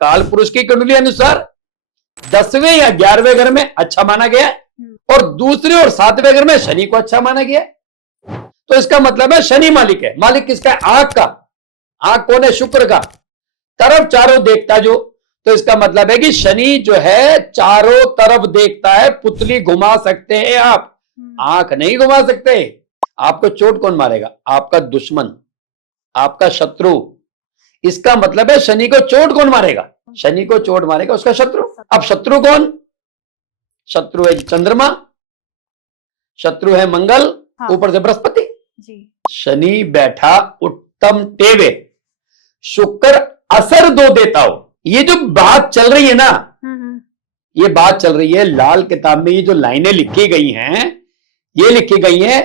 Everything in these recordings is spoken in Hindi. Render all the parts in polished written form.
काल पुरुष की कुंडली अनुसार 10वें या 11वें घर में अच्छा माना गया है और दूसरे और 7वें घर में शनि को अच्छा माना गया है। तो इसका मतलब है शनि मालिक है। मालिक किसका है? आंख का। आंख कौन है? शुक्र का। तरफ चारों देखता जो, तो इसका मतलब है कि शनि जो है चारों तरफ देखता है। पुतली घुमा सकते हैं आप, आंख नहीं घुमा सकते। आपको चोट कौन मारेगा? आपका दुश्मन, आपका शत्रु। इसका मतलब है शनि को चोट कौन मारेगा? शनि को चोट मारेगा उसका शत्रु। अब शत्रु कौन? शत्रु है चंद्रमा, शत्रु है मंगल, ऊपर से बृहस्पति जी। शनि बैठा उत्तम टेवे, शुक्र असर दो देता हो। ये जो बात चल रही है ना, ये बात चल रही है लाल किताब में। ये जो लाइनें लिखी गई हैं, ये लिखी गई हैं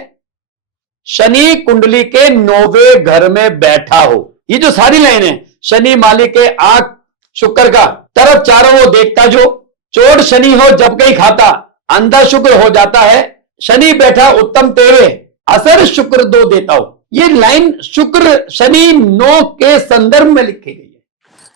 शनि कुंडली के 9वें घर में बैठा हो। ये जो सारी लाइनें हैं, शनि मालिक के आंख शुक्र का, तरफ चारों वो देखता जो, चोट शनि हो जब कहीं खाता, अंधा शुक्र हो जाता है। शनि बैठा उत्तम तेरे, असर शुक्र दो देता हो। ये लाइन शुक्र शनि 9 के संदर्भ में लिखी गई है।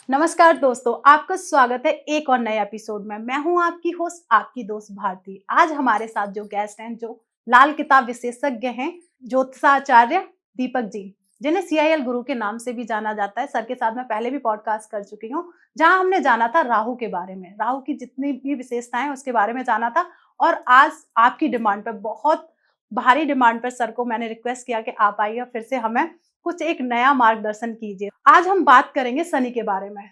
नमस्कार दोस्तों, आपका स्वागत है एक और नए एपिसोड में। मैं हूं आपकी होस्ट, आपकी दोस्त भारती। आज हमारे साथ जो गेस्ट हैं, जो लाल किताब विशेषज्ञ हैं, ज्योतिषाचार्य दीपक जी, जिन्हें CIL गुरु के नाम से भी जाना जाता है। सर के साथ मैं पहले भी पॉडकास्ट कर चुकी हूँ, जहां हमने जाना था राहु के बारे में, राहु की जितनी भी विशेषताएं उसके बारे में जाना था। और आज आपकी डिमांड पर, बहुत भारी डिमांड पर, सर को मैंने रिक्वेस्ट किया कि आप आइए, फिर से हमें कुछ एक नया मार्गदर्शन कीजिए। आज हम बात करेंगे शनि के बारे में।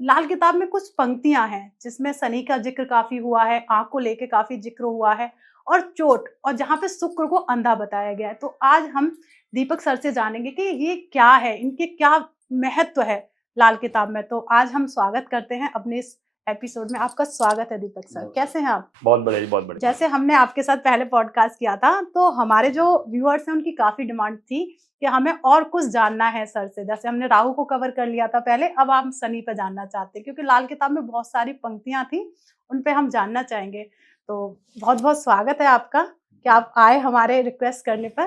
लाल किताब में कुछ पंक्तियां हैं जिसमें शनि का जिक्र काफी हुआ है, आंख को लेके काफी जिक्र हुआ है, और चोट, और जहां पे शुक्र को अंधा बताया गया है। तो आज हम दीपक सर से जानेंगे कि ये क्या है, इनके क्या महत्व है लाल किताब में। तो आज हम स्वागत करते हैं अपने इस एपिसोड में। आपका स्वागत है दीपक सर, कैसे हैं आप? बहुत बढ़िया, बहुत बढ़िया। जैसे हमने आपके साथ पहले पॉडकास्ट किया था, तो हमारे जो व्यूअर्स हैं उनकी काफी डिमांड थी कि हमें और कुछ जानना है सर से। जैसे हमने राहु को कवर कर लिया था पहले, अब हम शनि पे जानना चाहते हैं, क्योंकि लाल किताब में बहुत सारी पंक्तियां थी, उन पे हम जानना चाहेंगे। तो बहुत बहुत स्वागत है आपका कि आप आए हमारे रिक्वेस्ट करने पर।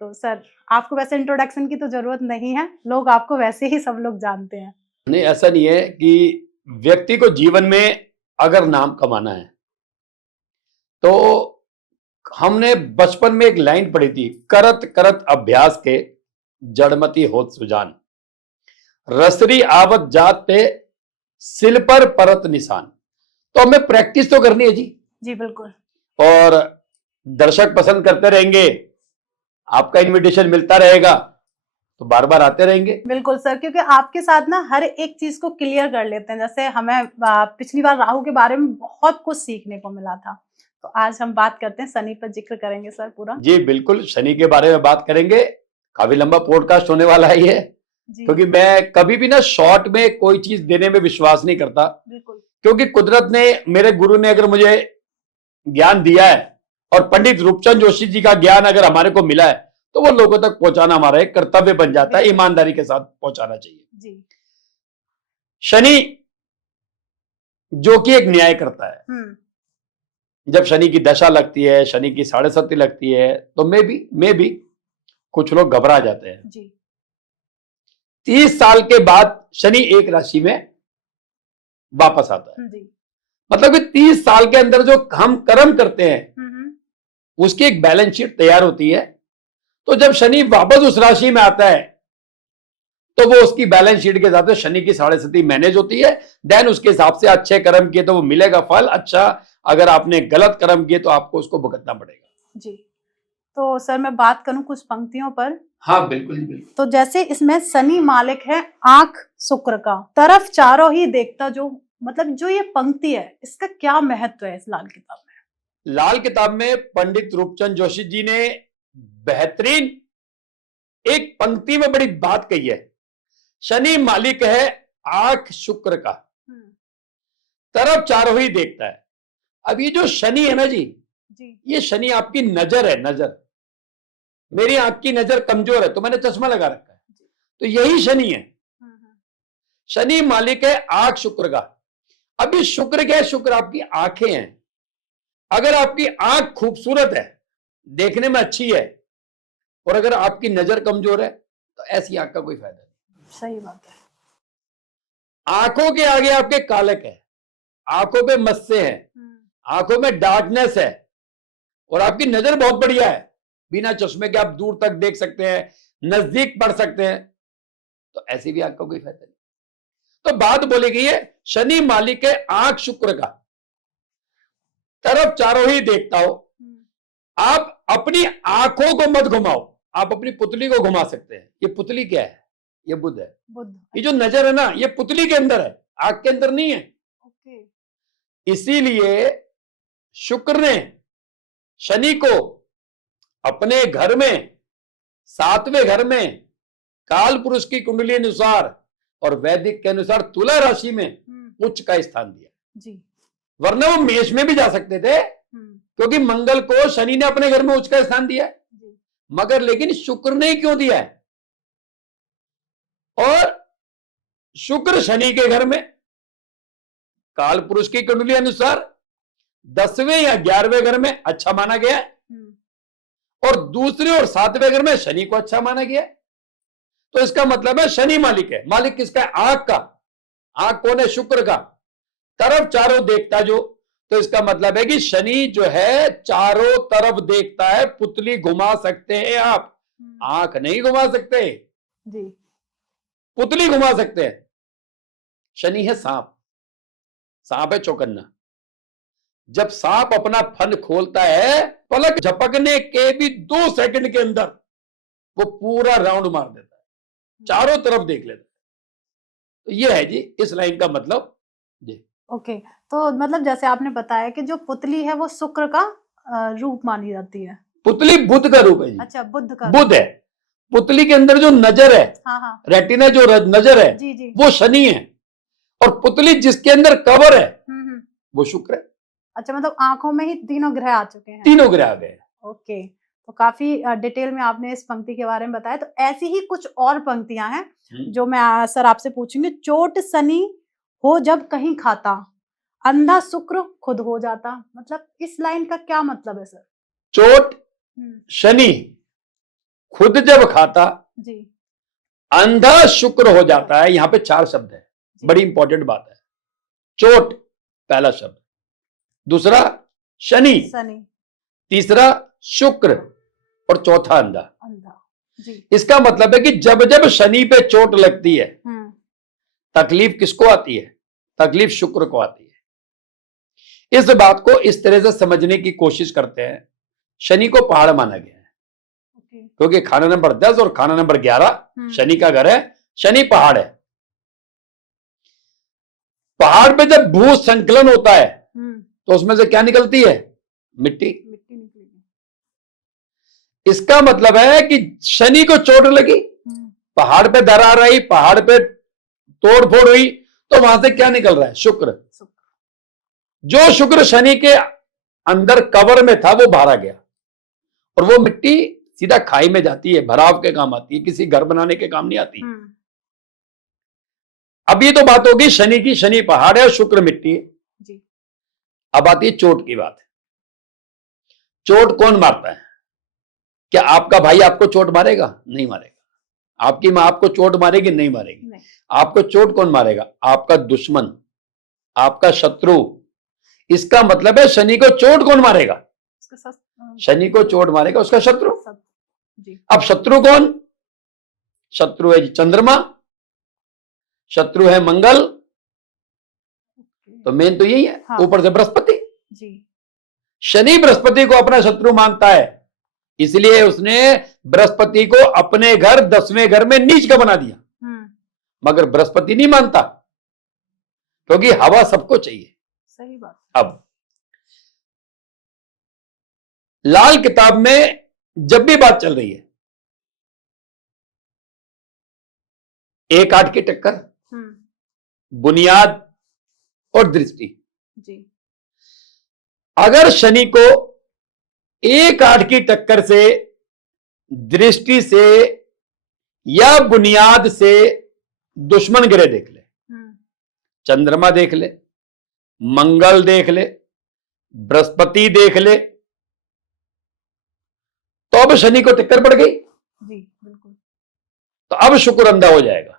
तो सर, आपको वैसे इंट्रोडक्शन की तो जरूरत नहीं है, लोग आपको वैसे ही सब लोग जानते हैं। नहीं, ऐसा नहीं है कि व्यक्ति को जीवन में अगर नाम कमाना है, तो हमने बचपन में एक लाइन पढ़ी थी, करत करत अभ्यास के जड़मती होत सुजान, रसरी आवत जात पे सिल पर परत निशान। तो हमें प्रैक्टिस तो करनी है जी। जी बिल्कुल। और दर्शक पसंद करते रहेंगे, आपका इनविटेशन मिलता रहेगा, तो बार बार आते रहेंगे। बिल्कुल सर, क्योंकि आपके साथ ना हर एक चीज को क्लियर कर लेते हैं। जैसे हमें पिछली बार राहु के बारे में बहुत कुछ सीखने को मिला था, तो आज हम बात करते हैं शनि पर, जिक्र करेंगे सर पूरा। जी बिल्कुल, शनि के बारे में बात करेंगे। काफी लंबा पॉडकास्ट होने वाला है ये, क्योंकि मैं कभी भी ना शॉर्ट में कोई चीज देने में विश्वास नहीं करता। बिल्कुल। क्योंकि कुदरत ने, मेरे गुरु ने अगर मुझे ज्ञान दिया है, और पंडित रूपचंद जोशी जी का ज्ञान अगर हमारे को मिला है, तो वो लोगों तक पहुंचाना हमारा एक कर्तव्य बन जाता है। ईमानदारी के साथ पहुंचाना चाहिए जी। शनि जो कि एक न्याय करता है, जब शनि की दशा लगती है, शनि की 7.5 लगती है, तो मैं भी कुछ लोग घबरा जाते हैं जी। 30 साल के बाद शनि एक राशि में वापस आता है जी। मतलब कि 30 साल के अंदर जो हम कर्म करते हैं, उसकी एक बैलेंस शीट तैयार होती है। तो जब शनि वापस उस राशि में आता है, तो वो उसकी बैलेंस शीट के हिसाब से शनि की 7.5 मैनेज होती है। देन उसके हिसाब से अच्छे कर्म किए तो वो मिलेगा फल अच्छा, अगर आपने गलत कर्म किए तो आपको उसको भुगतना पड़ेगा जी। तो सर, मैं बात करूं कुछ पंक्तियों पर। हाँ बिल्कुल बिल्कुल। तो जैसे इसमें शनि मालिक है आंख शुक्र का, तरफ चारों ही देखता जो, मतलब जो ये पंक्ति है, इसका क्या महत्व है इस लाल किताब में? लाल किताब में पंडित रूपचंद जोशी जी ने बेहतरीन एक पंक्ति में बड़ी बात कही है। शनि मालिक है आंख शुक्र का, तरफ चारों ही देखता है। अब ये जो शनि है ना जी, ये शनि आपकी नजर है, नजर। मेरी आंख की नजर कमजोर है, तो मैंने चश्मा लगा रखा है, तो यही शनि है। शनि मालिक है आंख शुक्र का। अभी शुक्र क्या है? शुक्र आपकी आंखें हैं। अगर आपकी आंख खूबसूरत है, देखने में अच्छी है, और अगर आपकी नजर कमजोर है, तो ऐसी आंख का कोई फायदा नहीं। सही बात है। आंखों के आगे आपके कालक है, आंखों पे मस्से हैं, आंखों में डार्कनेस है, और आपकी नजर बहुत बढ़िया है, बिना चश्मे के आप दूर तक देख सकते हैं, नजदीक पढ़ सकते हैं, तो ऐसी भी आंख का कोई फायदा नहीं। तो बात बोली गई है शनि मालिक है आंख शुक्र का, तरफ चारों ही देखता हो। आप अपनी आंखों को मत घुमाओ, आप अपनी पुतली को घुमा सकते हैं। ये पुतली क्या है? ये बुध है। ये जो नजर है ना, ये पुतली के अंदर है, आंख के अंदर नहीं है। इसीलिए शुक्र ने शनि को अपने घर में, 7वें घर में, काल पुरुष की कुंडली अनुसार और वैदिक के अनुसार तुला राशि में उच्च का स्थान दिया जी। वरना वो मेष में भी जा सकते थे, क्योंकि मंगल को शनि ने अपने घर में उच्च का स्थान दिया है, मगर लेकिन शुक्र ने क्यों दिया है? और शुक्र शनि के घर में काल पुरुष की कुंडली अनुसार 10वें या 11वें घर में अच्छा माना गया है, और दूसरे और 7वें घर में शनि को अच्छा माना गया है। तो इसका मतलब है शनि मालिक है। मालिक किसका है? आंख का। आंख कौन है? शुक्र का। तरफ चारों देखता जो, तो इसका मतलब है कि शनि जो है चारों तरफ देखता है। पुतली घुमा सकते हैं आप, आंख नहीं घुमा सकते जी। पुतली घुमा सकते हैं। शनि है सांप, सांप है चौकन्ना। जब सांप अपना फन खोलता है, पलक झपकने के भी 2 सेकंड के अंदर वो पूरा राउंड मार देता है, चारों तरफ देख लेता है। तो ये है जी इस लाइन का मतलब जी। ओके, तो मतलब जैसे आपने बताया कि जो पुतली है वो शुक्र का रूप मानी जाती है। पुतली बुध का रूप है जी। अच्छा, बुध का बुध है। पुतली के अंदर जो नजर है, हाँ। रेटिना जो नजर है जी जी। वो शनि है, और पुतली जिसके अंदर कवर है वो शुक्र है। अच्छा, मतलब आंखों में ही तीनों ग्रह आ चुके हैं। तीनों ग्रह आ गए। ओके, तो काफी डिटेल में आपने इस पंक्ति के बारे में बताया। तो ऐसी ही कुछ और पंक्तियां हैं जो मैं सर आपसे पूछूंगी। चोट शनि हो जब कहीं खाता, अंधा शुक्र खुद हो जाता। मतलब इस लाइन का क्या मतलब है सर? चोट शनि खुद जब खाता जी, अंधा शुक्र हो जाता है। यहां पे 4 शब्द है, बड़ी इंपॉर्टेंट बात है। चोट पहला शब्द, दूसरा शनि, तीसरा शुक्र, और चौथा अंधा। जी। इसका मतलब है कि जब जब शनि पे चोट लगती है, तकलीफ किसको आती है? तकलीफ शुक्र को आती है। इस बात को इस तरह से समझने की कोशिश करते हैं। शनि को पहाड़ माना गया है, क्योंकि खाना नंबर 10 और खाना नंबर 11 शनि का घर है। शनि पहाड़ है। पहाड़ पे जब भू संकलन होता है तो उसमें से क्या निकलती है? मिट्टी। इसका मतलब है कि शनि को चोट लगी, पहाड़ पे दरार आई, पहाड़ पे तोड़ फोड़ हुई, तो वहां से क्या निकल रहा है? शुक्र। जो शुक्र शनि के अंदर कवर में था वो बाहर आ गया, और वो मिट्टी सीधा खाई में जाती है, भराव के काम आती है, किसी घर बनाने के काम नहीं आती। अब ये तो बात होगी शनि की, शनि पहाड़ है और शुक्र मिट्टी है जी। अब आती है चोट की बात। चोट कौन मारता है? क्या आपका भाई आपको चोट मारेगा? नहीं मारेगा। आपकी मां आपको चोट मारेगी? नहीं मारेगी। नहीं। आपको चोट कौन मारेगा? आपका दुश्मन, आपका शत्रु। इसका मतलब है शनि को चोट कौन मारेगा? शनि को चोट मारेगा उसका शत्रु जी। अब शत्रु कौन? शत्रु है चंद्रमा, शत्रु है मंगल, तो मेन तो यही है। हाँ। ऊपर से बृहस्पति जी। शनि बृहस्पति को अपना शत्रु मानता है, इसलिए उसने बृहस्पति को अपने घर 10वें घर में नीच का बना दिया। मगर बृहस्पति नहीं मानता, क्योंकि हवा सबको चाहिए। सही बात। अब लाल किताब में जब भी बात चल रही है 1 8 की टक्कर, बुनियाद और दृष्टि जी। अगर शनि को 1 8 की टक्कर से, दृष्टि से या बुनियाद से दुश्मन ग्रह देख ले, चंद्रमा देख ले, मंगल देख ले, बृहस्पति देख ले, तो अब शनि को टक्कर पड़ गई जी। बिल्कुल। तो अब शुक्र अंधा हो जाएगा।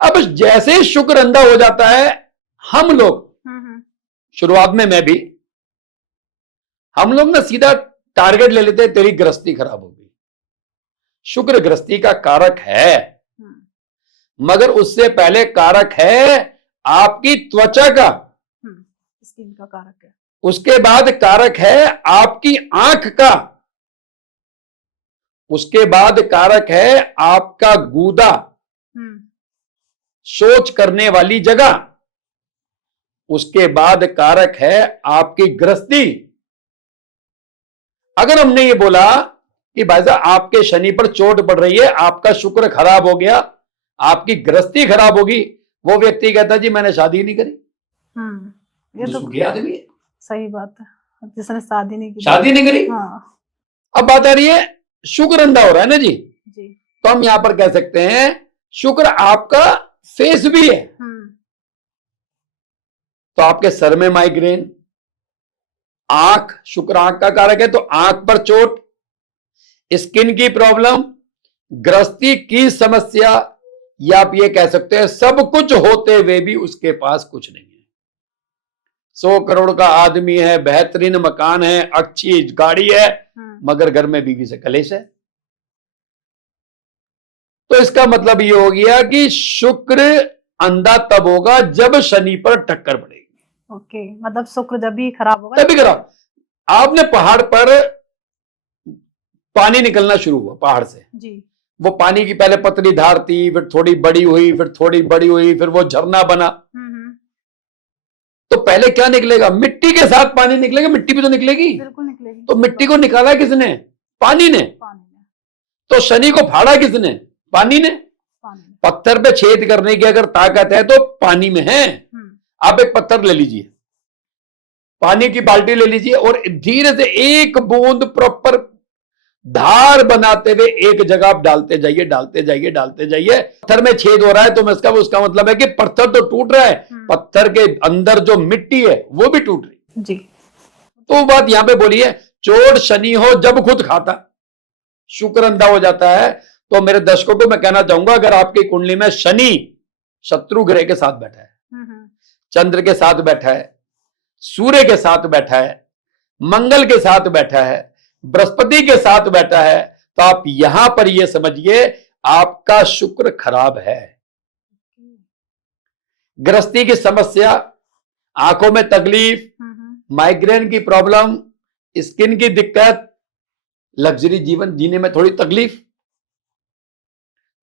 अब जैसे ही शुक्र अंधा हो जाता है, हम लोग शुरुआत में मैं भी, हम लोग ना सीधा टारगेट ले लेते हैं, तेरी गृहस्थी खराब होगी। शुक्र गृहस्थी का कारक है, मगर उससे पहले कारक है आपकी त्वचा का, स्किन का कारक है। उसके बाद कारक है आपकी आंख का, उसके बाद कारक है आपका गूदा, सोच करने वाली जगह, उसके बाद कारक है आपकी गृहस्थी। अगर हमने ये बोला कि भाई साहब आपके शनि पर चोट पड़ रही है, आपका शुक्र खराब हो गया, आपकी गृहस्थी खराब होगी, वो व्यक्ति कहता है जी मैंने शादी नहीं करी। ये तो सुखी आदमी है, सही बात है, जिसने शादी नहीं की, शादी नहीं करी। हाँ। अब बात आ रही है शुक्र अंधा हो रहा है ना जी, जी। तो हम यहां पर कह सकते हैं शुक्र आपका फेस भी है। तो आपके सर में माइग्रेन, आंख, शुक्र आंख का कारक है, तो आंख पर चोट, स्किन की प्रॉब्लम, गृहस्थी की समस्या, या आप ये कह सकते हैं सब कुछ होते हुए भी उसके पास कुछ नहीं है। 100 करोड़ का आदमी है, बेहतरीन मकान है, अच्छी गाड़ी है, मगर घर में बीवी से कलेश है। तो इसका मतलब ये हो गया कि शुक्र अंधा तब होगा जब शनि पर टक्कर पड़ेगी। ओके, मतलब शुक्र जब भी खराब होगा तभी खराब। आपने पहाड़ पर पानी निकलना शुरू हुआ पहाड़ से जी, वो पानी की पहले पतली धार थी, फिर थोड़ी बड़ी हुई, फिर थोड़ी बड़ी हुई, फिर वो झरना बना। तो पहले क्या निकलेगा? मिट्टी के साथ पानी निकलेगा, मिट्टी भी तो निकलेगी। बिल्कुल निकलेगी। तो मिट्टी को निकाला किसने? पानी ने। तो शनि को फाड़ा किसने? पानी ने। पत्थर पे छेद करने की अगर ताकत है तो पानी में है। आप एक पत्थर ले लीजिए, पानी की बाल्टी ले लीजिए और धीरे से एक बूंद प्रॉपर धार बनाते हुए एक जगह आप डालते जाइए, डालते जाइए, डालते जाइए। पत्थर में छेद हो रहा है तो उसका मतलब है कि पत्थर तो टूट रहा है, पत्थर के अंदर जो मिट्टी है वो भी टूट रही जी। तो बात यहां पे बोली है, चोट शनि हो जब खुद खाता, शुक्र अंधा हो जाता है। तो मेरे दर्शकों को मैं कहना चाहूंगा, अगर आपकी कुंडली में शनि शत्रु ग्रह के साथ बैठा है, चंद्र के साथ बैठा है, सूर्य के साथ बैठा है, मंगल के साथ बैठा है, बृहस्पति के साथ बैठा है, तो आप यहां पर यह समझिए आपका शुक्र खराब है। गृहस्थी की समस्या, आंखों में तकलीफ, माइग्रेन की प्रॉब्लम, स्किन की दिक्कत, लग्जरी जीवन जीने में थोड़ी तकलीफ,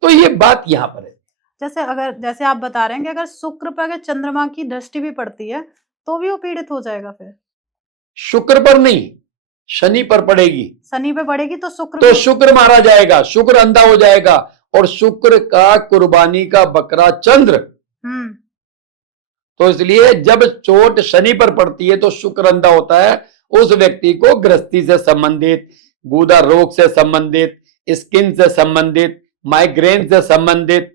तो ये बात यहां पर है। जैसे आप बता रहे हैं कि अगर शुक्र पर अगर चंद्रमा की दृष्टि भी पड़ती है तो भी वो पीड़ित हो जाएगा। फिर शुक्र पर नहीं, शनि पर पड़ेगी। शनि पे पड़ेगी तो शुक्र मारा जाएगा, शुक्र अंधा हो जाएगा। और शुक्र का कुर्बानी का बकरा चंद्र। तो इसलिए जब चोट शनि पर पड़ती है तो शुक्र अंधा होता है। उस व्यक्ति को गृहस्थी से संबंधित, गुदा रोग से संबंधित, स्किन से संबंधित, माइग्रेन से संबंधित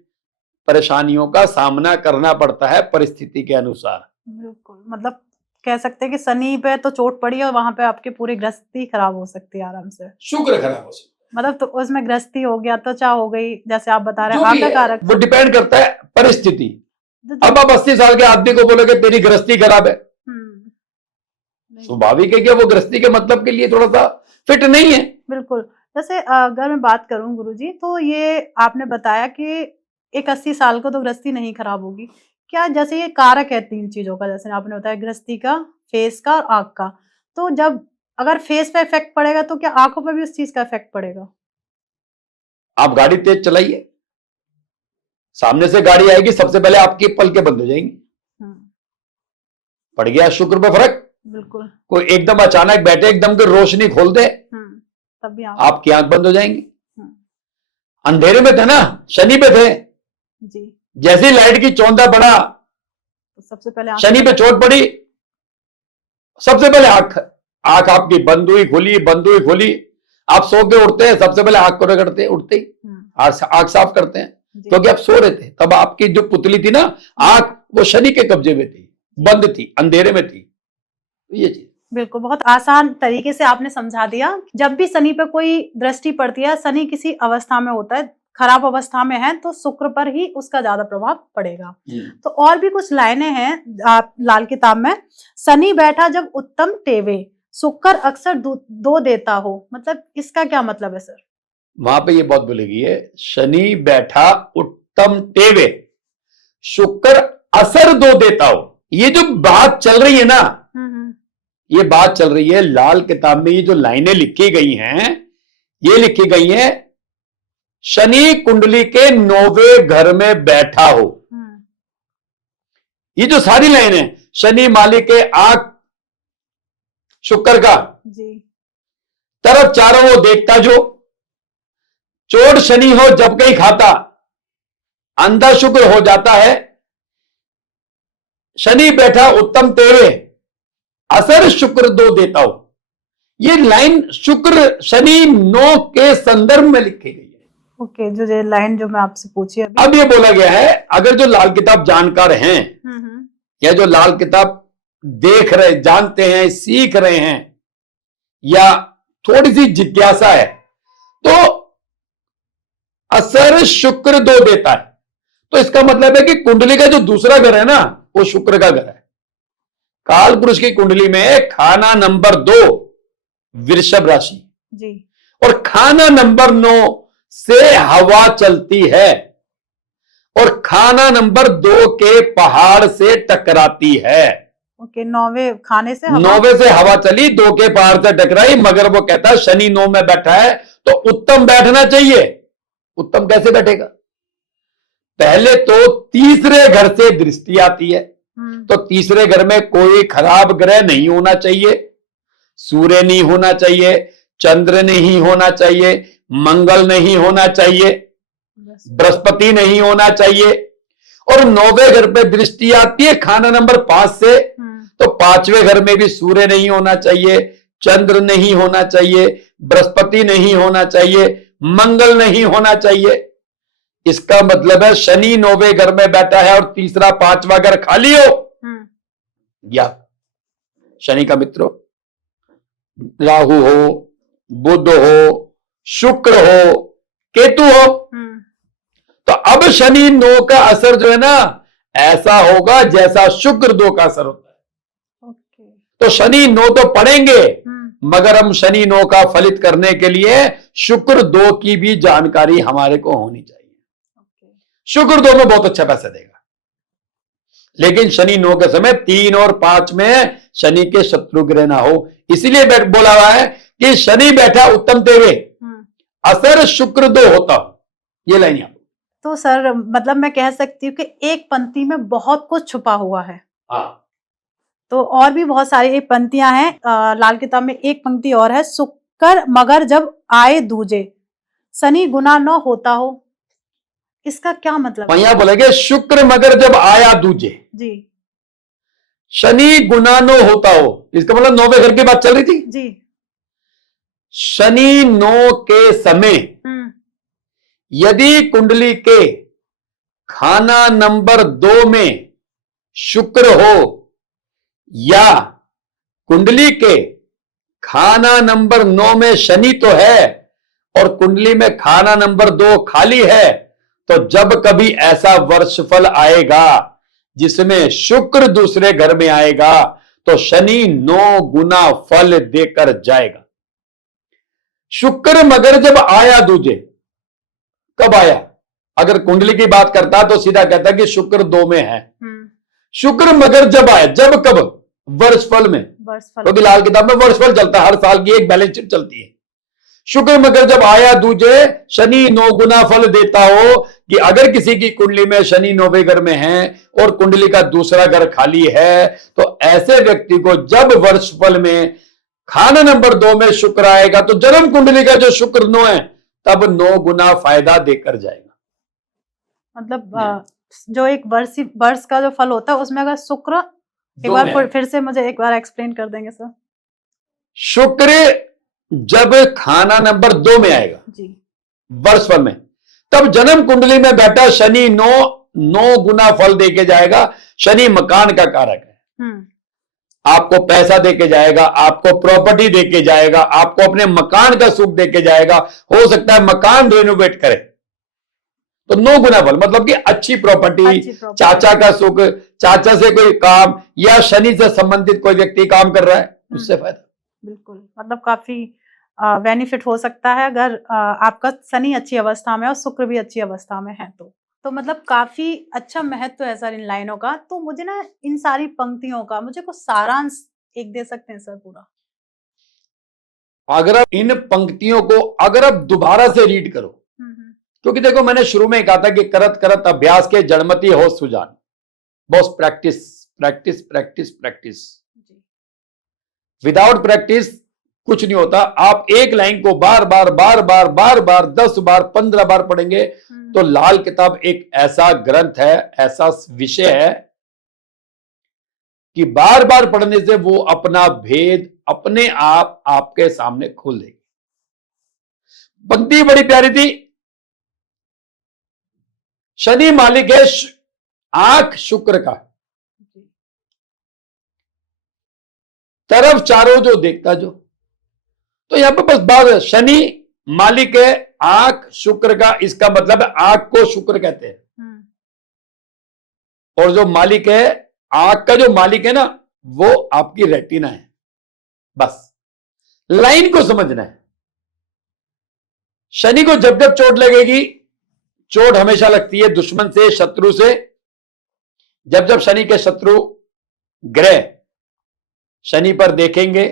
परेशानियों का सामना करना पड़ता है परिस्थिति के अनुसार। बिल्कुल, मतलब कह सकते हैं कि शनि पे तो चोट पड़ी और वहां पे आपकी पूरी गृहस्थी खराब हो सकती है आराम से। शुक्र खराब हो सकता है, मतलब तो उसमें गृहस्थी हो गया, त्वचा हो गई, जैसे आप बता रहे हैं आंख का कारक, वो डिपेंड करता है परिस्थिति। अब आप 80 साल के आदमी को बोलोगे तेरी गृहस्थी खराब है, स्वाभाविक है कि वो गृहस्थी के मतलब के लिए थोड़ा सा फिट नहीं है। बिल्कुल। जैसे अगर मैं बात करूं गुरुजी, तो ये आपने बताया कि एक 80 साल को तो गृहस्थी नहीं खराब होगी। क्या जैसे ये कारक है 3 चीजों का, जैसे आपने बताया गृहस्थी का, फेस का और आंख का, तो जब अगर फेस पे इफेक्ट पड़ेगा तो क्या आंखों पे भी उस चीज का इफेक्ट पड़ेगा? आप गाड़ी तेज चलाइए, सामने से गाड़ी आएगी, सबसे पहले आपकी पलकें बंद हो जाएंगी। पड़ गया शुक्र पे फर्क। बिल्कुल। कोई एकदम अचानक बैठे, एकदम की रोशनी खोल दे, तब भी आपकी आंख बंद हो जाएंगी। अंधेरे में थे ना, शनि पे थे जी, जैसी लाइट की चौंधा पड़ा तो सबसे पहले शनि पे चोट पड़ी, सबसे पहले आंख आपकी बंद हुई खुली, बंद हुई खुली। आप सो के उठते हैं, सबसे पहले आंख को रगड़ते, उठते ही आंख साफ करते हैं, क्योंकि आप सो रहे थे। तब आपकी जो पुतली थी ना आंख, वो शनि के कब्जे में थी, बंद थी, अंधेरे में थी। ये चीज बिल्कुल बहुत आसान तरीके से आपने समझा दिया। जब भी शनि पे कोई दृष्टि पड़ती है, शनि किसी अवस्था में होता है, खराब अवस्था में है तो शुक्र पर ही उसका ज्यादा प्रभाव पड़ेगा। तो और भी कुछ लाइनें हैं लाल किताब में। शनि बैठा जब उत्तम टेवे, शुक्र अक्सर दो देता हो, मतलब इसका क्या मतलब है सर? वहां पे ये बहुत बोलेगी है, शनि बैठा उत्तम टेवे, शुक्र असर दो देता हो। ये जो बात चल रही है ना, ये बात चल रही है लाल किताब में। ये जो लाइनें लिखी गई हैं, ये लिखी गई हैं शनि कुंडली के 9वें घर में बैठा हो। ये जो सारी लाइन है, शनि मालिक के आंख शुक्र का जी, तरफ चारों वो देखता जो, चोट शनि हो जब कहीं खाता, अंधा शुक्र हो जाता है। शनि बैठा उत्तम तेरे, असर शुक्र दो देता हो। ये लाइन शुक्र शनि 9 के संदर्भ में लिखी गई है। ओके, जो ये लाइन जो मैं आपसे पूछी अभी। अब ये बोला गया है, अगर जो लाल किताब जानकार हैं या जो लाल किताब देख रहे, जानते हैं, सीख रहे हैं, या थोड़ी सी जिज्ञासा है, तो असर शुक्र दो देता है। तो इसका मतलब है कि कुंडली का जो दूसरा घर है ना, वो शुक्र का घर है। काल पुरुष की कुंडली में खाना नंबर 2 वृषभ राशि जी, और खाना नंबर 9 से हवा चलती है, और खाना नंबर 2 के पहाड़ से टकराती है। ओके, 9वें खाने से 9वें से हवा चली, 2 के पहाड़ से टकराई, मगर वो कहता है शनि 9 में बैठा है तो उत्तम बैठना चाहिए। उत्तम कैसे बैठेगा? पहले तो तीसरे घर से दृष्टि आती है, तो तीसरे घर में कोई खराब ग्रह नहीं होना चाहिए। सूर्य नहीं होना चाहिए, चंद्र नहीं होना चाहिए, मंगल नहीं होना चाहिए, बृहस्पति नहीं होना चाहिए। और 9वें घर पे दृष्टि आती है खाना नंबर 5 से, तो 5वें घर में भी सूर्य नहीं होना चाहिए, चंद्र नहीं होना चाहिए, बृहस्पति नहीं होना चाहिए, मंगल नहीं होना चाहिए। इसका मतलब है शनि 9वें घर में बैठा है और तीसरा 5वां घर खाली हो, या शनि का मित्र हो, राहु हो, बुध हो, शुक्र हो, केतु हो, तो अब शनि 9 का असर जो है ना, ऐसा होगा जैसा शुक्र 2 का असर होता है। तो शनि 9 तो पढ़ेंगे, मगर हम शनि 9 का फलित करने के लिए शुक्र 2 की भी जानकारी हमारे को होनी चाहिए। शुक्र 2 में बहुत अच्छा पैसा देगा, लेकिन शनि 9 के समय 3 और 5 में शनि के शत्रु ग्रह ना हो। इसीलिए बोला हुआ है कि शनि बैठा उत्तम तेवे, असर शुक्र 2 होता हो। ये लाइन यहां। तो सर मतलब मैं कह सकती हूँ कि एक पंक्ति में बहुत कुछ छुपा हुआ है। तो और भी बहुत सारी एक पंक्तियां हैं लाल किताब में। एक पंक्ति और है, शुक्र मगर जब आए दूजे, शनि गुना न होता हो। इसका क्या मतलब? यहां बोलेंगे शुक्र मगर जब आया दूजे जी, शनि गुना न होता हो। इसका मतलब 9वें घर की बात चल रही थी जी। शनि 9 के समय यदि कुंडली के खाना नंबर 2 में शुक्र हो, या कुंडली के खाना नंबर 9 में शनि तो है और कुंडली में खाना नंबर 2 खाली है, तो जब कभी ऐसा वर्षफल आएगा जिसमें शुक्र दूसरे घर में आएगा, तो शनि 9 गुना फल देकर जाएगा। शुक्र मगर जब आया दूजे, कब आया? अगर कुंडली की बात करता है तो सीधा कहता कि शुक्र 2 में है। शुक्र मगर जब आया, जब कब? वर्षफल में। क्योंकि लाल किताब में वर्षफल चलता है, हर साल की एक बैलेंस शीट चलती है। शुक्र मगर जब आया दूजे, शनि 9 गुना फल देता हो। कि अगर किसी की कुंडली में शनि 9वें घर में है और कुंडली का दूसरा घर खाली है, तो ऐसे व्यक्ति को जब वर्षफल में खाना नंबर 2 में शुक्र आएगा, तो जन्म कुंडली का जो शुक्र 9 है, तब 9 गुना फायदा देकर जाएगा। मतलब जो एक वर्ष का जो फल होता है उसमें अगर शुक्र, एक बार फिर से मुझे एक बार एक्सप्लेन कर देंगे सर? शुक्र जब खाना नंबर 2 में आएगा जी, वर्षफल में, तब जन्म कुंडली में बैठा शनि 9 गुना फल देके जाएगा। शनि मकान का कारक है, आपको पैसा देके जाएगा, आपको प्रॉपर्टी देके जाएगा, आपको अपने मकान का सुख देके जाएगा। हो सकता है मकान रेनोवेट करे, तो 9 गुना फल मतलब कि अच्छी प्रॉपर्टी, अच्छी property। चाचा का सुख, चाचा से कोई काम, या शनि से संबंधित कोई व्यक्ति काम कर रहा है, उससे फायदा। बिल्कुल, मतलब काफी बेनिफिट हो सकता है अगर आपका शनि अच्छी अवस्था में और शुक्र भी अच्छी अवस्था में है तो मतलब काफी अच्छा महत्व है सर इन लाइनों का। तो मुझे ना इन सारी पंक्तियों का मुझे कुछ सारांश एक दे सकते हैं सर पूरा? अगर आप इन पंक्तियों को अगर आप दोबारा से रीड करो, क्योंकि देखो मैंने शुरू में कहा था कि करत करत अभ्यास के जड़मती हो सुजान, बस practice practice practice practice. Without practice कुछ नहीं होता। आप एक लाइन को बार बार बार बार बार बार 10 बार 15 बार पढ़ेंगे तो लाल किताब एक ऐसा ग्रंथ है, ऐसा विषय है कि बार बार पढ़ने से वो अपना भेद अपने आप आपके सामने खोल देगी। पंक्ति बड़ी प्यारी थी, शनि मालिक है आंख शुक्र का, तरफ चारों जो देखता जो। तो यहां पर बस बात, शनि मालिक है आंख शुक्र का, इसका मतलब है आंख को शुक्र कहते हैं। और जो मालिक है आंख का, जो मालिक है ना, वो आपकी रेटिना है। बस लाइन को समझना है। शनि को जब जब चोट लगेगी, चोट हमेशा लगती है दुश्मन से, शत्रु से। जब जब शनि के शत्रु ग्रह शनि पर देखेंगे,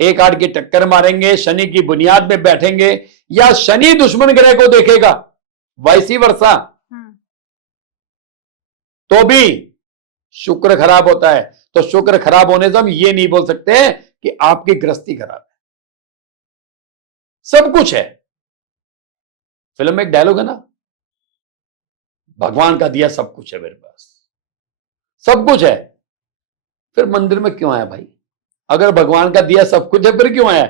एक आड़ की टक्कर मारेंगे, शनि की बुनियाद में बैठेंगे, या शनि दुश्मन ग्रह को देखेगा, वैसी वर्षा, तो भी शुक्र खराब होता है। तो शुक्र खराब होने से हम ये नहीं बोल सकते कि आपकी गृहस्थी खराब है। सब कुछ है। फिल्म में एक डायलॉग है ना, भगवान का दिया सब कुछ है मेरे पास, सब कुछ है, फिर मंदिर में क्यों आया भाई? अगर भगवान का दिया सब कुछ है फिर क्यों आया?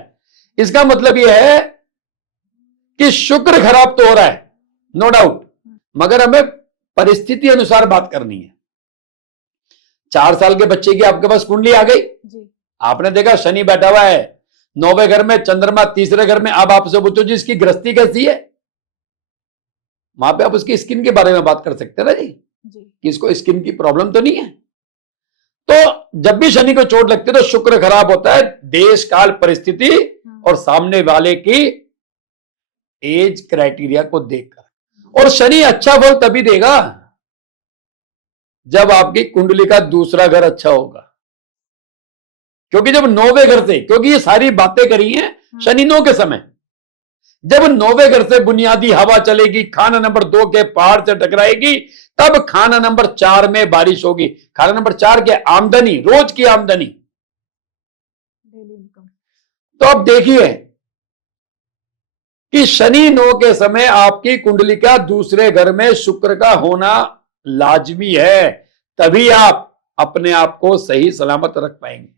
इसका मतलब यह है कि शुक्र खराब तो हो रहा है, नो डाउट, मगर हमें परिस्थिति अनुसार बात करनी है। 4 साल के बच्चे की आपके पास कुंडली आ गई जी। आपने देखा शनि बैठा हुआ है 9वें घर में, चंद्रमा 3रे घर में। अब आपसे पूछो जी इसकी गृहस्थी कैसी है, वहां पे आप उसकी स्किन के बारे में बात कर सकते हैं ना जी, कि इसको स्किन की प्रॉब्लम तो नहीं है। तो जब भी शनि को चोट लगती है तो शुक्र खराब होता है, देश काल परिस्थिति और सामने वाले की एज क्राइटेरिया को देखकर। और शनि अच्छा फल तभी देगा जब आपकी कुंडली का दूसरा घर अच्छा होगा। क्योंकि जब 9वें घर से, क्योंकि ये सारी बातें करी हैं शनि 9 के समय, जब 9वें घर से बुनियादी हवा चलेगी, खाना नंबर 2 के पहाड़ से टकराएगी, तब खाना नंबर 4 में बारिश होगी। खाना नंबर 4 के आमदनी, रोज की आमदनी। तो अब देखिए कि शनि 9 के समय आपकी कुंडली का दूसरे घर में शुक्र का होना लाजमी है, तभी आप अपने आप को सही सलामत रख पाएंगे,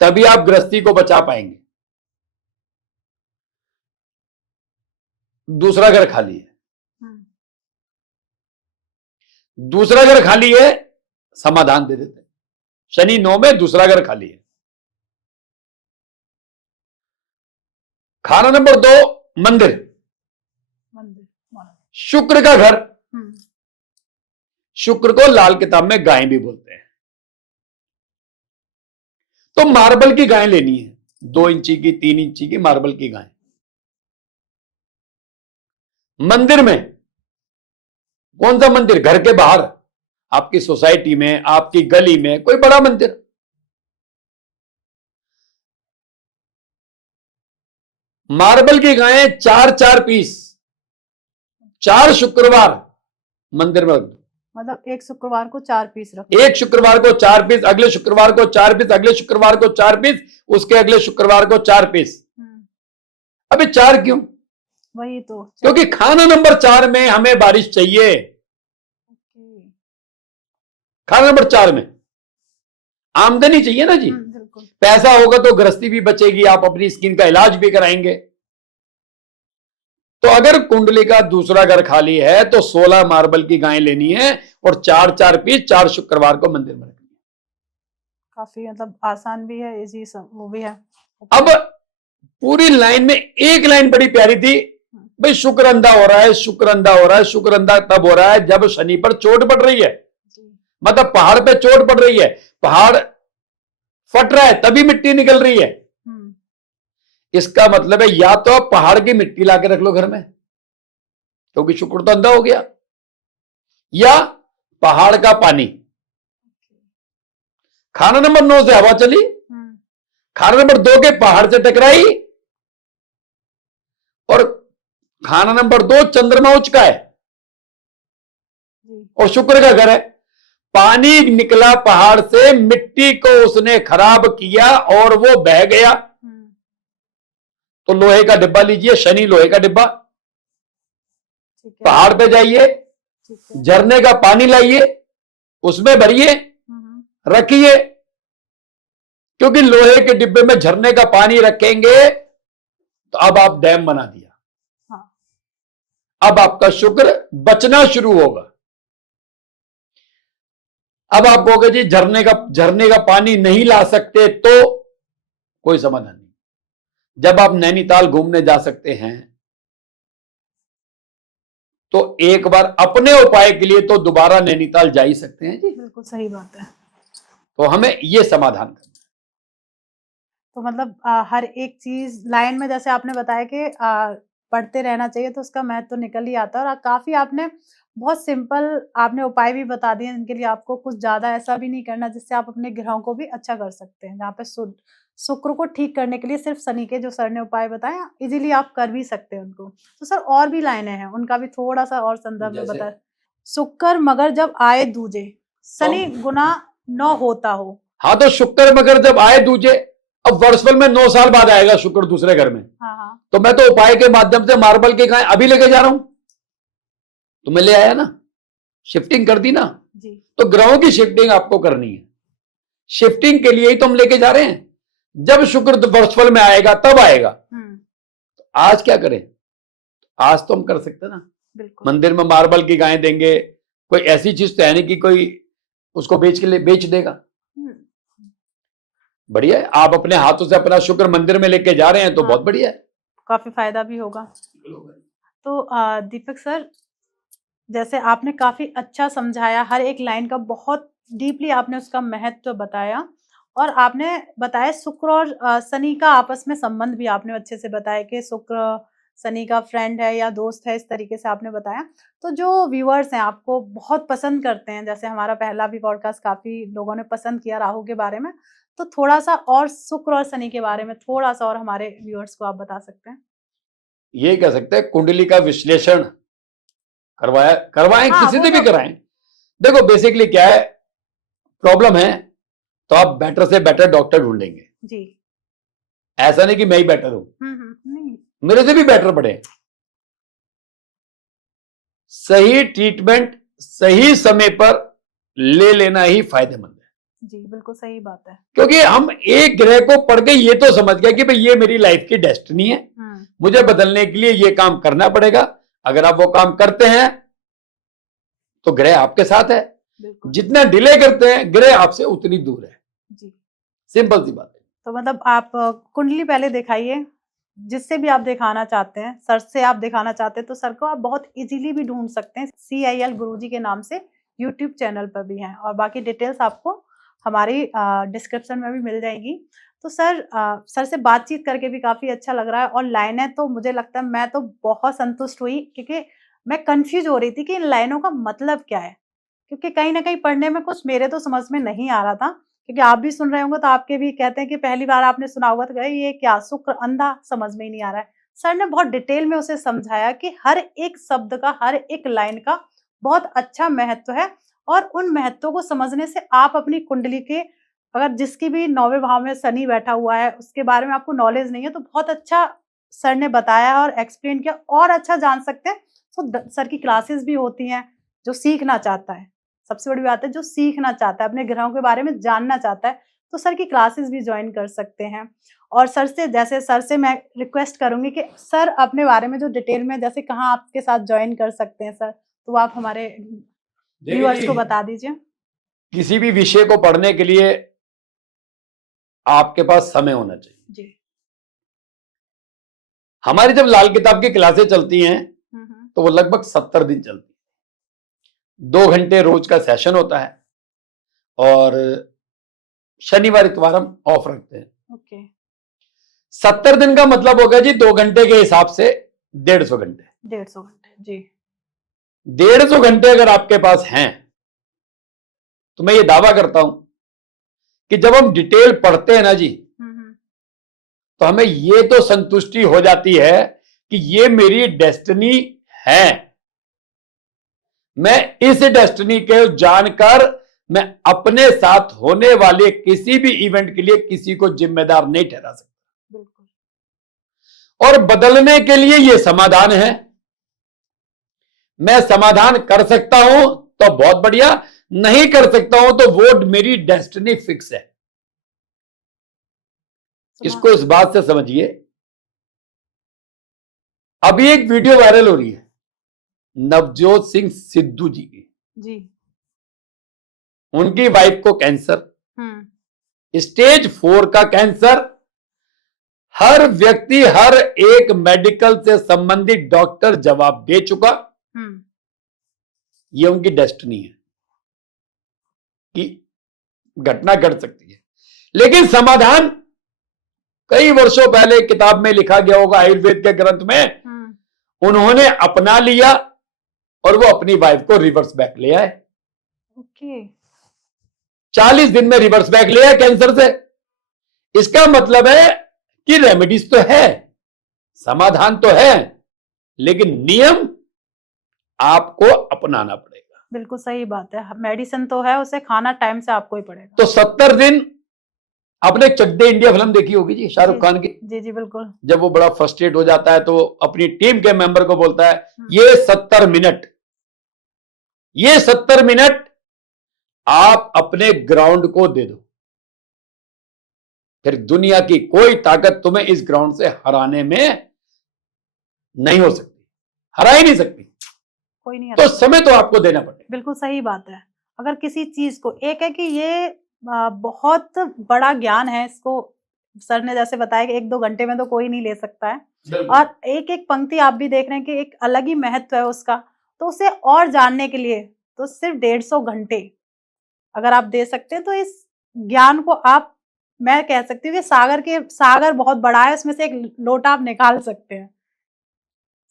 तभी आप गृहस्थी को बचा पाएंगे। दूसरा घर खाली है, दूसरा घर खाली है, समाधान दे देते हैं। शनि 9 में दूसरा घर खाली है। खाना नंबर 2 मंदिर, शुक्र का घर। शुक्र को लाल किताब में गाय भी बोलते हैं। तो मार्बल की गाय लेनी है, 2 इंची की, 3 इंची की मार्बल की गाय। मंदिर में कौन सा मंदिर? घर के बाहर, आपकी सोसाइटी में, आपकी गली में कोई बड़ा मंदिर। मार्बल की गायें 4-4 पीस, 4 शुक्रवार मंदिर में रख दो। मतलब एक शुक्रवार को 4 पीस रख, एक शुक्रवार को 4 पीस, अगले शुक्रवार को 4 पीस, अगले शुक्रवार को 4 पीस, उसके अगले शुक्रवार को 4 पीस। अबे 4 क्यों? वही तो, क्योंकि खाना नंबर 4 में हमें बारिश चाहिए। खाना नंबर 4 में आमदनी चाहिए ना जी। पैसा होगा तो गृहस्थी भी बचेगी, आप अपनी स्किन का इलाज भी कराएंगे। तो अगर कुंडली का दूसरा घर खाली है तो 16 मार्बल की गायें लेनी है और 4-4 पीस 4 शुक्रवार को मंदिर में रखनी है। काफी मतलब आसान भी है, इजी वो भी है। अब पूरी लाइन में एक लाइन बड़ी प्यारी थी, भाई शुक्र अंधा हो रहा है, शुक्र अंधा हो रहा है। शुक्र अंधा तब हो रहा है जब शनि पर चोट पड़ रही है, मतलब पहाड़ पे चोट पड़ रही है, पहाड़ फट रहा है तभी मिट्टी निकल रही है। इसका मतलब है या तो आप पहाड़ की मिट्टी लाके रख लो घर में, क्योंकि शुक्र तो अंधा हो गया, या पहाड़ का पानी। खाना नंबर 9 से हवा चली, खाना नंबर 2 के पहाड़ से टकराई, और खाना नंबर 2 चंद्रमा उच्च का है और शुक्र का घर है। पानी निकला पहाड़ से, मिट्टी को उसने खराब किया और वो बह गया। तो लोहे का डिब्बा लीजिए, शनि लोहे का डिब्बा, पहाड़ पे जाइए, झरने का पानी लाइए, उसमें भरिए, रखिए, क्योंकि लोहे के डिब्बे में झरने का पानी रखेंगे तो अब आप डैम बना दिया। अब आपका शुक्र बचना शुरू होगा। अब आप कहोगे जी झरने का पानी नहीं ला सकते, तो कोई समाधान नहीं। जब आप नैनीताल घूमने जा सकते हैं तो एक बार अपने उपाय के लिए तो दोबारा नैनीताल जा ही सकते हैं जी। बिल्कुल सही बात है। तो हमें यह समाधान करना। तो मतलब हर एक चीज लाइन में, जैसे आपने बताया कि पढ़ते रहना चाहिए, तो उसका महत्व तो निकल ही आता है। और काफी आपने बहुत सिंपल आपने उपाय भी बता दिए, इनके लिए आपको कुछ ज्यादा ऐसा भी नहीं करना, जिससे आप अपने ग्रहों को भी अच्छा कर सकते हैं। जहाँ पे शुक्र को ठीक करने के लिए सिर्फ शनि के जो सर ने उपाय बताए इजीली आप कर भी सकते हैं उनको। तो सर और भी लाइनें हैं, उनका भी थोड़ा सा और संदर्भ में बताए। शुक्र मगर जब आए दूजे, शनि गुना 9 होता हो। हाँ, तो शुक्र मगर जब आए दूजे, अब वर्षफल में 9 साल बाद आएगा शुक्र दूसरे घर में। हाँ। तो मैं तो उपाय के माध्यम से मार्बल के गाय अभी लेके जा रहा हूं, तो मैं ले आया ना, शिफ्टिंग कर दी ना जी। तो ग्रहों की शिफ्टिंग आपको करनी है। शिफ्टिंग के लिए ही तो हम लेके जा रहे हैं। जब शुक्र वर्षफल में आएगा तब आएगा। तो आज क्या करें? आज तो हम कर सकते ना, मंदिर में मार्बल की गायें देंगे। कोई ऐसी चीज तो है नहीं कि कोई उसको बेच देगा। बढ़िया है, आप अपने हाथों से अपना शुक्र मंदिर में लेके जा रहे हैं तो बहुत बढ़िया है, काफी फायदा भी होगा। तो दीपक सर, जैसे आपने काफी अच्छा समझाया, हर एक लाइन का बहुत डीपली आपने उसका महत्व बताया, और आपने बताया शुक्र और शनि का आपस में संबंध भी आपने अच्छे से बताया कि शुक्र शनि का फ्रेंड है या दोस्त है, इस तरीके से आपने बताया। तो जो व्यूअर्स हैं आपको बहुत पसंद करते हैं, जैसे हमारा पहला भी पॉडकास्ट काफी लोगों ने पसंद किया राहु के बारे में, तो थोड़ा सा और शुक्र और शनि के बारे में थोड़ा सा और हमारे व्यूअर्स को आप बता सकते हैं? ये कह सकते हैं कुंडली का विश्लेषण करवाएं, किसी से भी कराएं। देखो बेसिकली क्या है, प्रॉब्लम है तो आप बेटर से बेटर डॉक्टर ढूंढेंगे जी। ऐसा नहीं कि मैं ही बेटर हूं, नहीं, मेरे से भी बेटर पड़े। सही ट्रीटमेंट सही समय पर ले लेना ही फायदेमंद है जी। बिल्कुल सही बात है, क्योंकि हम एक ग्रह को पढ़ के ये तो समझ गए कि भाई ये मेरी लाइफ की डेस्टिनी है, मुझे बदलने के लिए ये काम करना पड़ेगा। अगर आप वो काम करते हैं तो ग्रह आपके साथ है, जितना डिले करते हैं ग्रह आपसे उतनी दूर है जी। सिंपल सी बात है। तो मतलब आप कुंडली पहले दिखाइए, जिससे भी आप दिखाना चाहते हैं, सर से आप दिखाना चाहते हैं तो सर को आप बहुत इजीली भी ढूंढ सकते हैं। CIL गुरुजी के नाम से यूट्यूब चैनल पर भी हैं, और बाकी डिटेल्स आपको हमारी डिस्क्रिप्शन में भी मिल जाएगी। तो सर से बातचीत करके भी काफी अच्छा लग रहा है, और लाइनें तो मुझे लगता है मैं तो बहुत संतुष्ट हुई, क्योंकि मैं कंफ्यूज हो रही थी कि इन लाइनों का मतलब क्या है, क्योंकि कहीं ना कहीं पढ़ने में कुछ मेरे तो समझ में नहीं आ रहा था। क्योंकि आप भी सुन रहे होंगे तो आपके भी कहते हैं कि पहली बार आपने सुना होगा तो ये क्या शुक्र अंधा, समझ में ही नहीं आ रहा है। सर ने बहुत डिटेल में उसे समझाया कि हर एक शब्द का, हर एक लाइन का बहुत अच्छा महत्व है, और उन महत्वों को समझने से आप अपनी कुंडली के, अगर जिसकी भी 9वें भाव में शनि बैठा हुआ है उसके बारे में आपको नॉलेज नहीं है, तो बहुत अच्छा सर ने बताया और एक्सप्लेन किया, और अच्छा जान सकते हैं। तो सर की क्लासेस भी होती हैं, जो सीखना चाहता है, सबसे बड़ी बात है, जो सीखना चाहता है, अपने ग्रहों के बारे में जानना चाहता है, तो सर की क्लासेस भी ज्वाइन कर सकते हैं। और सर से मैं रिक्वेस्ट करूंगी कि सर अपने बारे में जो डिटेल में, जैसे कहाँ आपके साथ ज्वाइन कर सकते हैं सर, तो आप हमारे व्यूअर्स को बता दीजिए। किसी भी विषय को पढ़ने के लिए आपके पास समय होना चाहिए जी। हमारी जब लाल किताब की क्लासें चलती हैं हम्म, तो वो लगभग 70 दिन चलती है। 2 घंटे रोज का सेशन होता है और शनिवार इतवार हम ऑफ रखते हैं। ओके। 70 दिन का मतलब होगा जी 2 घंटे के हिसाब से 150 घंटे। 150 घंटे जी। 150 घंटे अगर आपके पास हैं तो मैं ये दावा करता हूं कि जब हम डिटेल पढ़ते हैं ना जी, हम्म, तो हमें ये तो संतुष्टि हो जाती है कि ये मेरी डेस्टिनी है। मैं इस डेस्टिनी को जानकर मैं अपने साथ होने वाले किसी भी इवेंट के लिए किसी को जिम्मेदार नहीं ठहरा सकता। बिल्कुल। और बदलने के लिए ये समाधान है। मैं समाधान कर सकता हूं तो बहुत बढ़िया, नहीं कर सकता हूं तो वो मेरी डेस्टिनी फिक्स है। इसको इस बात से समझिए। अभी एक वीडियो वायरल हो रही है नवजोत सिंह सिद्धू जी की। जी। उनकी वाइफ को कैंसर, हम्म, स्टेज 4 का कैंसर। हर व्यक्ति, हर एक मेडिकल से संबंधित डॉक्टर जवाब दे चुका। हम्म, ये उनकी डेस्टिनी है कि घटना घट सकती है, लेकिन समाधान कई वर्षों पहले किताब में लिखा गया होगा, आयुर्वेद के ग्रंथ में उन्होंने अपना लिया और वो अपनी वाइफ को रिवर्स बैक ले आए। ओके। 40 दिन में रिवर्स बैक ले आए कैंसर से। इसका मतलब है कि रेमेडीज तो है, समाधान तो है, लेकिन नियम आपको अपनाना पड़ेगा। बिल्कुल सही बात है। मेडिसिन तो है, उसे खाना टाइम से आपको ही पड़ेगा। तो 70 दिन, आपने चक दे इंडिया फिल्म देखी होगी जी, शाहरुख खान की। जी जी बिल्कुल। जब वो बड़ा फ्रस्ट्रेट हो जाता है तो अपनी टीम के मेंबर को बोलता है ये 70 मिनट, ये 70 मिनट आप अपने ग्राउंड को दे दो, फिर दुनिया की कोई ताकत तुम्हें इस ग्राउंड से हराने में नहीं हो सकती, हरा ही नहीं सकती। कोई नहीं तो समय तो आपको देना पड़ेगा। बिल्कुल सही बात है। अगर किसी चीज को, एक है कि ये बहुत बड़ा ज्ञान है, इसको सर ने जैसे बताया कि 1-2 घंटे में तो कोई नहीं ले सकता है। और एक एक पंक्ति आप भी देख रहे हैं कि एक अलग ही महत्व है उसका। तो उसे और जानने के लिए तो सिर्फ 150 घंटे अगर आप दे सकते हैं तो इस ज्ञान को आप, मैं कह सकती हूँ कि सागर बहुत बड़ा है, उसमें से एक लोटा आप निकाल सकते हैं।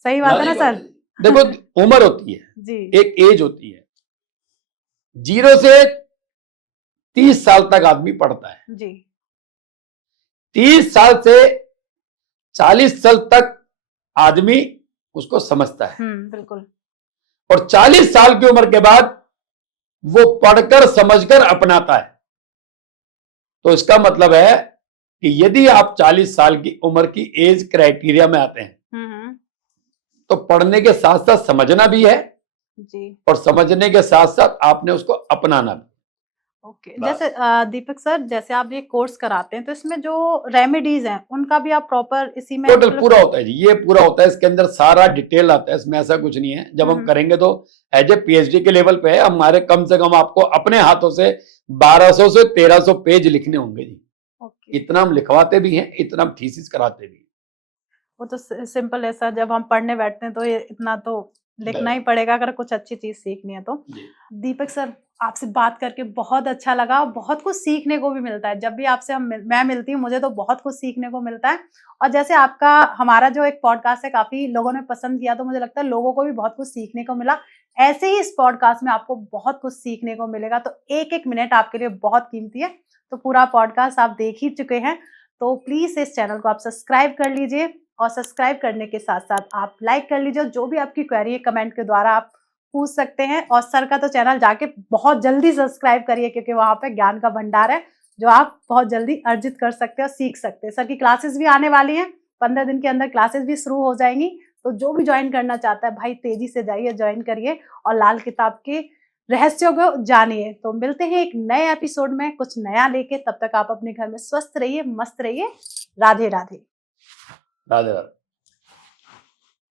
सही बात है ना सर? देखो उम्र होती है जी। एक एज होती है, 0 से 30 साल तक आदमी पढ़ता है। जी। 30 साल से 40 साल तक आदमी उसको समझता है। बिल्कुल। और 40 साल की उम्र के बाद वो पढ़कर समझकर अपनाता है। तो इसका मतलब है कि यदि आप 40 साल की उम्र की एज क्राइटेरिया में आते हैं तो पढ़ने के साथ साथ समझना भी है जी। और समझने के साथ साथ आपने उसको अपनाना भी। ओके। जैसे दीपक सर, जैसे आप ये कोर्स कराते हैं तो इसमें जो रेमेडीज हैं उनका भी आप प्रॉपर इसी में टोटल पूरा होता है जी, ये पूरा होता है, इसके अंदर सारा डिटेल आता है, इसमें ऐसा कुछ नहीं है। जब हम करेंगे तो एज ए पीएचडी के लेवल पे है, हमारे कम से कम आपको अपने हाथों से 1200 से 1300 पेज लिखने होंगे जी। इतना हम लिखवाते भी हैं, इतना हम थीसिस कराते भी हैं। वो तो सिंपल है सर, जब हम पढ़ने बैठते हैं तो ये इतना तो लिखना ही पड़ेगा अगर कुछ अच्छी चीज सीखनी है तो। दीपक सर, आपसे बात करके बहुत अच्छा लगा, बहुत कुछ सीखने को भी मिलता है। जब भी आपसे मैं मिलती हूँ मुझे तो बहुत कुछ सीखने को मिलता है। और जैसे आपका हमारा जो एक पॉडकास्ट है काफी लोगों ने पसंद किया, तो मुझे लगता है लोगों को भी बहुत कुछ सीखने को मिला। ऐसे ही इस पॉडकास्ट में आपको बहुत कुछ सीखने को मिलेगा। तो एक एक मिनट आपके लिए बहुत कीमती है, तो पूरा पॉडकास्ट आप देख ही चुके हैं, तो प्लीज इस चैनल को आप सब्सक्राइब कर लीजिए। और सब्सक्राइब करने के साथ साथ आप लाइक कर लीजिए। जो भी आपकी क्वेरी है कमेंट के द्वारा आप पूछ सकते हैं। और सर का तो चैनल जाके बहुत जल्दी सब्सक्राइब करिए, क्योंकि वहां पे ज्ञान का भंडार है जो आप बहुत जल्दी अर्जित कर सकते हैं और सीख सकते हैं। सर की क्लासेस भी आने वाली हैं, 15 दिन के अंदर क्लासेस भी शुरू हो जाएंगी। तो जो भी ज्वाइन करना चाहता है भाई तेजी से जाइए, ज्वाइन करिए और लाल किताब के रहस्यों को जानिए। तो मिलते हैं एक नए एपिसोड में कुछ नया लेके। तब तक आप अपने घर में स्वस्थ रहिए, मस्त रहिए। राधे राधे। राधे राधे।